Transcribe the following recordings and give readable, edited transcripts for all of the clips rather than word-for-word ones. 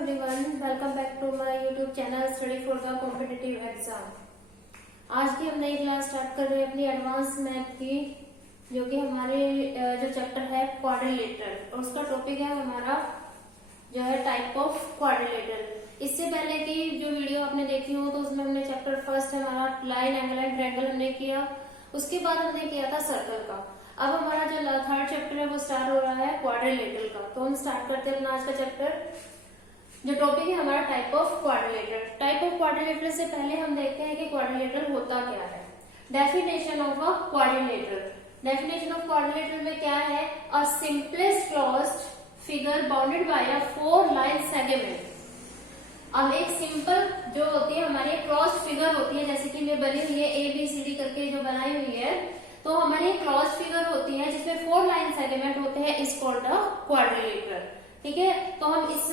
Everyone, welcome back to my YouTube channel study for the competitive exam. आज की हम नई क्लास स्टार्ट कर रहे हैं अपनी एडवांस मैथ की, जो कि हमारे जो चैप्टर है क्वाड्रिलेटरल, और उसका टॉपिक है हमारा जो है टाइप ऑफ क्वाड्रिलेटरल। इससे पहले की जो वीडियो आपने देखी हो तो उसमें हमने चैप्टर फर्स्ट हमारा लाइन, एंगल एंड ट्रायंगल हमने किया, उसके बाद हमने किया था सर्कल का। अब हमारा जो थर्ड चैप्टर है वो स्टार्ट हो रहा है क्वाड्रिलेटरल का। तो हम स्टार्ट करते हैं अपना आज का चैप्टर। जो टॉपिक है हमारा type of quadrilateral. Type of quadrilateral से पहले हम देखते हैं कि क्वाड्रिलेटरल होता क्या है। Definition of a quadrilateral. Definition of quadrilateral में क्या है? अ simplest closed figure bounded by a 4 line segment. अब एक सिंपल जो होती है हमारी क्लोज्ड फिगर होती है, जैसे कि ये बनी हुई है ABCD करके जो बनाई हुई है, तो हमारी क्लोज्ड फिगर होती है जिसमें 4 लाइन सेगमेंट होते हैं, इस कॉल्ड अ क्वाड्रिलेटरल। ठीक है, तो हम इस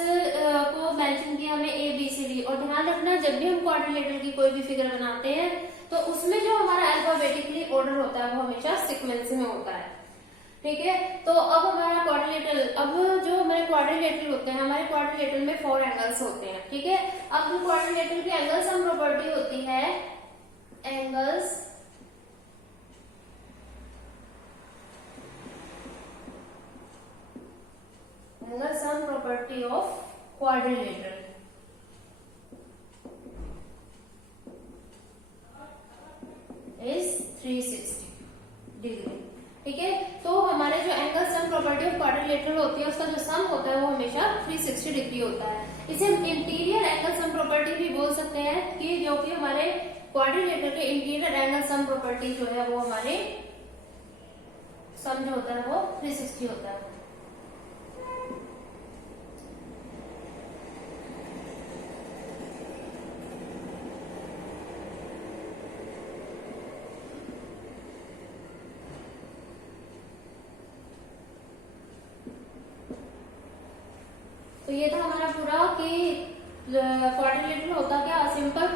को मेंशन किया हमने ABCD। और ध्यान रखना, जब भी हम क्वाड्रिलेटरल की कोई भी फिगर बनाते हैं तो उसमें जो हमारा अल्फाबेटिकली ऑर्डर होता है वो हमेशा सीक्वेंस में होता है। ठीक है, तो अब हमारा क्वाड्रिलेटरल, अब जो हमारे क्वाड्रिलेटरल होते हैं, हमारे क्वाड्रिलेटरल में 4 एंगल्स होते हैं। ठीक है, अब क्वाड्रिलेटरल की एंगल सम प्रॉपर्टी होती है angles sum property of quadrilateral is 360 degree. ठीक है, तो हमारे जो angle sum property of quadrilateral होती है उसका जो सम होता है वो हमेशा 360 डिग्री होता है। इसे हम इंटीरियर एंगल सम प्रॉपर्टी भी बोल सकते हैं, कि जो कि हमारे क्वाड्रिलेटरल के इंटीरियर एंगल सम प्रॉपर्टी जो है वो हमारे सम जो होता है वो 360 होता है। तो ये था हमारा पूरा कि क्वाड्रिलेटरल होता क्या? Simple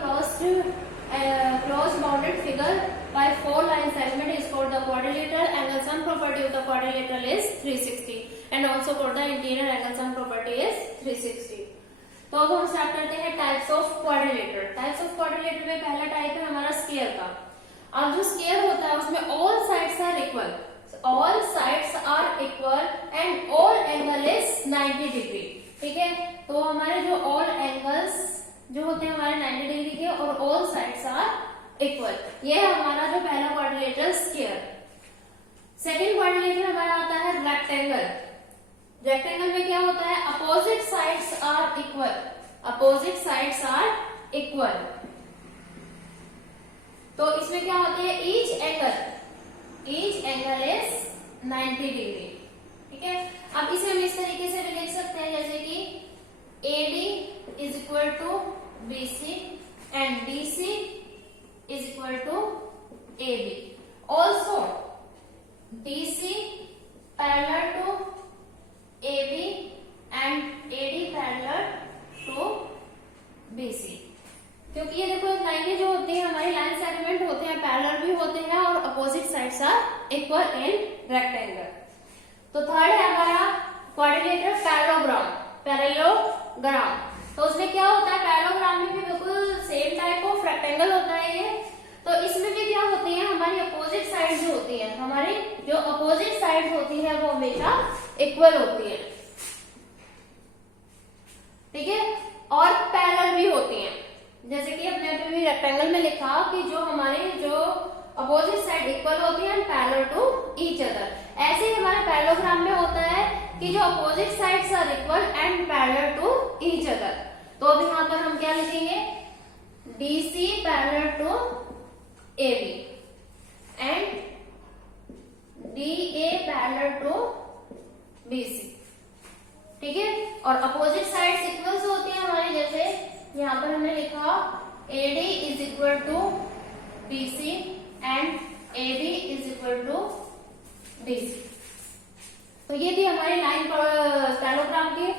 closed bounded figure by 4 line segment is called the quadrilateral. Angle sum property of the quadrilateral is 360 and also called the interior angle sum property is 360। तो अब हम स्टार्ट करते हैं types of quadrilateral. Types of quadrilateral में पहला type है हमारा square का। अब जो स्क्वायर होता है उसमें all sides are equal, all sides are equal and all angle is 90 degree. ठीक है, तो हमारे जो ऑल एंगल्स जो होते हैं हमारे 90 डिग्री के और ऑल साइड्स आर इक्वल, ये हमारा जो पहला क्वाड्रिलेटरल स्क्वायर। सेकंड क्वाड्रिलेटरल हमारा आता है रेक्टेंगल। रेक्टेंगल में क्या होता है? Opposite sides are equal, opposite sides are equal. तो इसमें क्या होती है? Each angle is 90 degree. ठीक है, अब इसे हम इस तरीके से भी लिख सकते हैं जैसे कि AD is equal to BC and DC is equal to AB। Also DC parallel to AB and AD parallel to BC। क्योंकि ये देखो एक लाइनें जो होती है हमारी लाइन सेगमेंट होते हैं, पैरेलल भी होते हैं और opposite sides are equal in rectangle. तो थर्ड है हमारा क्वाड्रिलेटरल पैरेललोग्राम। पैरेललोग्राम, तो उसमें क्या होता है? पैरेललोग्राम में भी बिल्कुल सेम टाइप ऑफ रेक्टेंगल होता है ये। तो इसमें भी क्या होती है? हमारी अपोजिट साइड जो होती है, हमारी जो अपोजिट साइड होती है वो हमेशा इक्वल होती है। ठीक है, और पैरेलल भी होती है, जैसे कि अपने अभी भी रेक्टेंगल में लिखा कि जो हमारे जो अपोजिट साइड इक्वल होती है and parallel to each other. ऐसे ही हमारे पैरेललोग्राम में होता है कि जो opposite sides are equal and parallel to each other. तो अब यहाँ पर हम क्या लिखेंगे? DC parallel to AB and DA parallel to BC। ठीक है, और अपोजिट साइड्स इक्वल होती है हमारी, जैसे यहाँ पर हमने लिखा AD is equal to BC and AB is equal to DC। तो ये थी हमारी लाइन पैरेललोग्राम की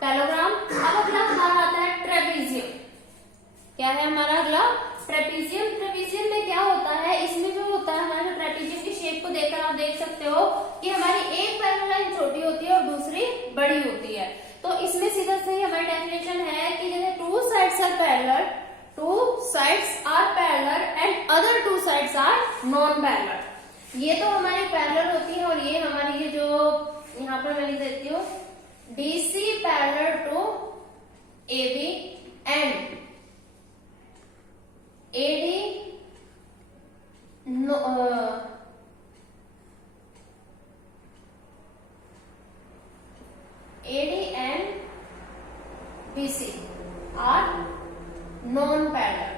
पैरेललोग्राम। अब अगला हमारा आता है ट्रेपीजियम। क्या है हमारा अगला? ट्रेपीजियम। ट्रेपीजियम में क्या होता है? इसमें जो होता है हमारे ट्रेपीजियम की शेप को देखकर आप देख सकते हो कि हमारी एक पैरेलल लाइन छोटी होती है और दूसरी बड़ी होती है। तो इसमें सीधा से ही हमारी हमारी डेफिनेशन है कि जैसे two sides are parallel, two sides are parallel and other two sides are non parallel. ये तो हमारी पैरेलल होती है और ये हमारी ये जो यहाँ पर मैं लिख देती हूँ BC parallel to AB and AD AD and BC are non parallel.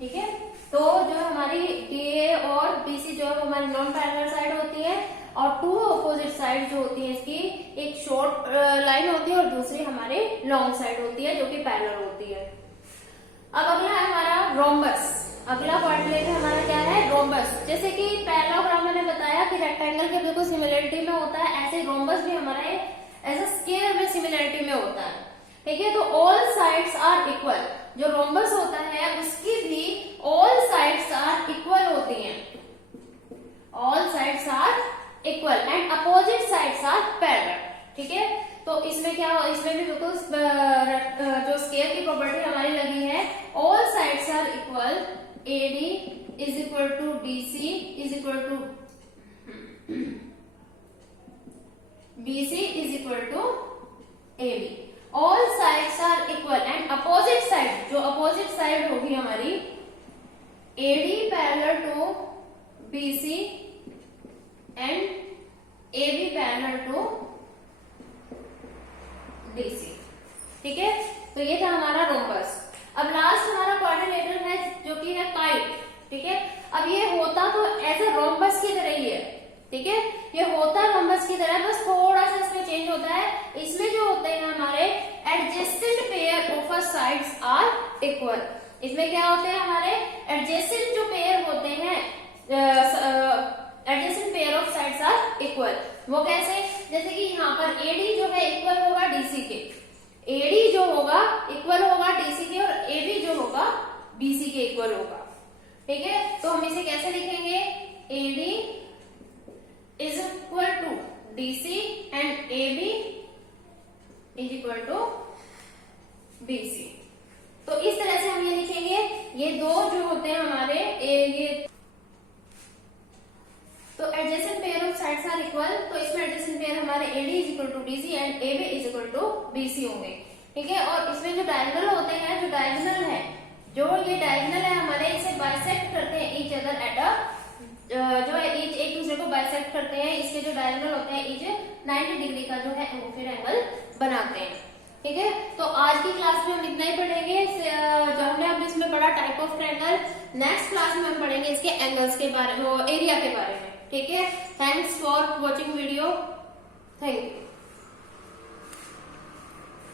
ठीक है, तो जो हमारी DA और BC जो हमारी नॉन पैरेलल साइड होती है और टू अपोजिट साइड जो होती है इसकी, एक शॉर्ट लाइन होती है और दूसरी हमारे लॉन्ग साइड होती है जो कि पैरेलल होती है। अब अगला है हमारा रोम्बस। अगला पॉइंट लेके हमारा क्या है, रोम्बस। जैसे कि पैरेललोग्राम मैंने बताया कि रेक्टेंगल के बिल्कुल सिमिलरिटी में होता है, ऐसे रोम्बस भी हमारे एज अ स्क्वायर में सिमिलरिटी में होता है। ठीक है, तो ऑल साइड्स आर इक्वल। जो रोम्बस होता है उसकी भी ऑल साइड्स आर इक्वल होती हैं, all sides are equal and opposite sides are parallel. ठीक है, तो इसमें क्या, इसमें भी बिल्कुल जो स्क्वायर की प्रॉपर्टी हमारी लगी है, all sides are equal, AD is equal to BC is equal to BC is equal to AB। All sides are equal and opposite side, जो अपोजिट साइड होगी हमारी AD parallel to BC and AB parallel to DC। ठीक है, तो ये था हमारा rhombus. अब लास्ट हमारा क्वाड्रिलेटरल है जो कि है काइट। ठीक है, अब ये होता तो एज ए रोम्बस की तरह ही है। ठीक है, ये होता रोम्बस की तरह, बस थोड़ा सा इसमें चेंज होता है। इसमें जो होते हैं हमारे adjacent pair of sides are equal. इसमें क्या होते हैं हमारे एडजेसेंट जो पेयर होते हैं, adjacent pair of sides are equal. वो कैसे, जैसे कि यहाँ पर AD जो है इक्वल होगा DC के, AD जो होगा इक्वल होगा DC के और AB जो होगा BC के इक्वल होगा। ठीक है, तो हम इसे कैसे लिखेंगे, AD is equal to DC and AB is equal to BC। तो इस तरह से हम ये लिखेंगे। ये दो जो होते हैं हमारे ये, तो adjacent pair of sides are equal, तो इसमें एडजेसेंट पेयर हमारे AD is equal to DC and AB is equal to BC होंगे। ठीक है, और इसमें जो डायगोनल होते हैं, जो डायगोनल है, जो ये डायगोनल है हमारे, इसे बाइसेक्ट करते हैं ईच अदर एट अ, जो है एक दूसरे को बाइसेक्ट करते हैं। इसके जो डायगोनल होते हैं ईच 90 डिग्री का जो है वो फिर एंगल बनाते हैं। ठीक है, तो आज की क्लास में हम इतना ही पढ़ेंगे। जो हमने अब इसमें पढ़ा type of triangle, next class में हम पढ़ेंगे इसके एंगल्स के बारे में, एरिया के बारे में। ठीक है, thanks for watching video, thank you.